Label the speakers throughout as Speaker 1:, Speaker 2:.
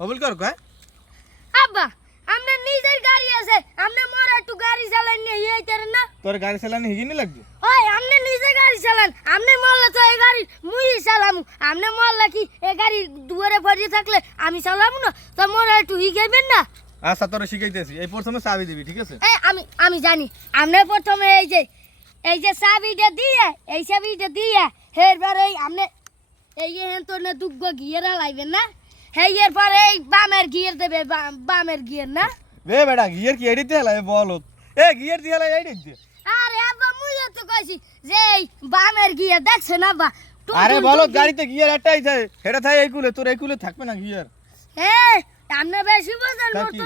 Speaker 1: কবুল কর কয়।
Speaker 2: আব্বা আপনার নিজের গাড়ি আছে আপনি মোর একটু গাড়ি চালান নিয়ে এই তারেন না?
Speaker 1: তোর গাড়ি চালানি হিগিনি লাগছে
Speaker 2: ওই আপনি নিজে গাড়ি চালান আপনি মরলে তো এই গাড়ি মুই চালাম। আপনি মরলে কি এই গাড়ি দুয়ারে পড়িয়ে থাকলে আমি চালাবো না? তো মোর একটু হিগেবেন না?
Speaker 1: আচ্ছা তোরা শিখাইতেছি। এই প্রথমে চাবি দিবি ঠিক আছে?
Speaker 2: এই আমি আমি জানি। আপনি প্রথমে এই যে এই যে চাবিটা দিয়ে এই চাবিটা দিয়ে এরপর এই আপনি এই যে হেন তোর না দুগ্গ গিয়ারা লাগবেন না? সেই এরপর এই বামের গিয়ার দেবে বামের গিয়ার না?
Speaker 1: বে বেটা গিয়ার কি এডিতে হেলা বল এ গিয়ার দিয়ে হেলা এডিট দিয়ে।
Speaker 2: আরে আব্বা মুই তো কইছি যে এই বামের গিয়ার দেখছে না বা
Speaker 1: আরে বলো। গাড়িতে গিয়ার একটাই যায় সেটা থাকে এই কুলে তোর এই কুলে থাকবে না গিয়ার?
Speaker 2: এই আপনি বেশি বোঝেন তা কি?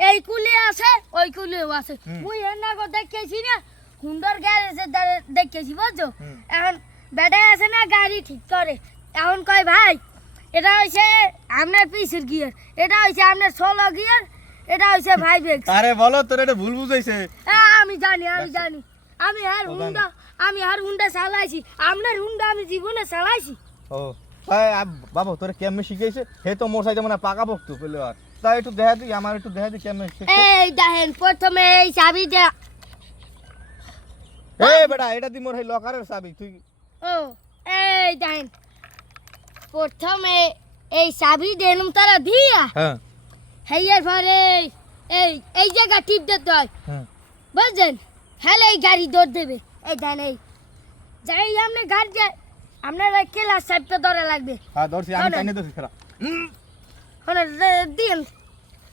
Speaker 2: এই কুলি আছে ওই কুলিও আছে। মুই এনা কো দেখেছি না হুন্ডার গ্যারেজে দেখেছি বুঝছ। এখন বেটা আছে না গাড়ি ঠিক করে? এখন কয় ভাই এটা হইছে আপনার পিসের গিয়ার এটা হইছে আপনার ষোলো গিয়ার এটা হইছে ভাই বেক্স
Speaker 1: আরে বলো তোর এটা ভুল বুঝাইছে।
Speaker 2: আমি জানি আমি জানি। আমি আর হুন্ডা আমি আর হুন্ডা চালাইছি। আপনার হুন্ডা আমি জীবনে চালাইছি।
Speaker 1: ও তাই বাবু তোর কেমনে শিখাইছে? হে তো মোর সাইডে মানে পাকা বকতো পেলে আর। তাই একটু দেখা দিই আমার একটু দেখা দিই কেমনে
Speaker 2: এই দেখেন প্রথমে এই চাবিটা
Speaker 1: এই বেটা এটা দি মোর এই লকারের চাবি তুই
Speaker 2: ও এই দেখেন প্রথমে এই চাবি দিলাম তারা দিয়া। হ্যাঁ। হেয়ার পরে এই এই জায়গা টিপ দিতে হয় হ্যাঁ। বুঝছেন? হ্যালে এই গাড়ি দৌড় দেবে। এই দেন এই। যাই আপনি গাড়ি যায় আপনারা কেলা সাইডটা ধরা লাগবে।
Speaker 1: হ্যাঁ ধরছি আমি। টাইনে ধরছি খেলা।
Speaker 2: মানে দিন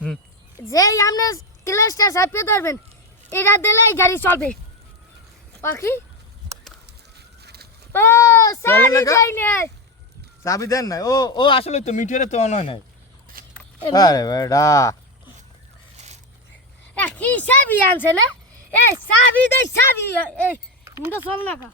Speaker 2: হুম। যেই আপনি ক্লাসটা সাইডে ধরবেন এটা দিলে এই গাড়ি চলবে। পাখি? ও চলে সারি? যাই না।
Speaker 1: চাবি দেন না ও ও আসলে তো মিটারে তো অন হয় নাই আরে বেডা
Speaker 2: এ, কি চাবি আনছে না? এই চাবি দে চাবি। এই মুন্ডা সব না কা।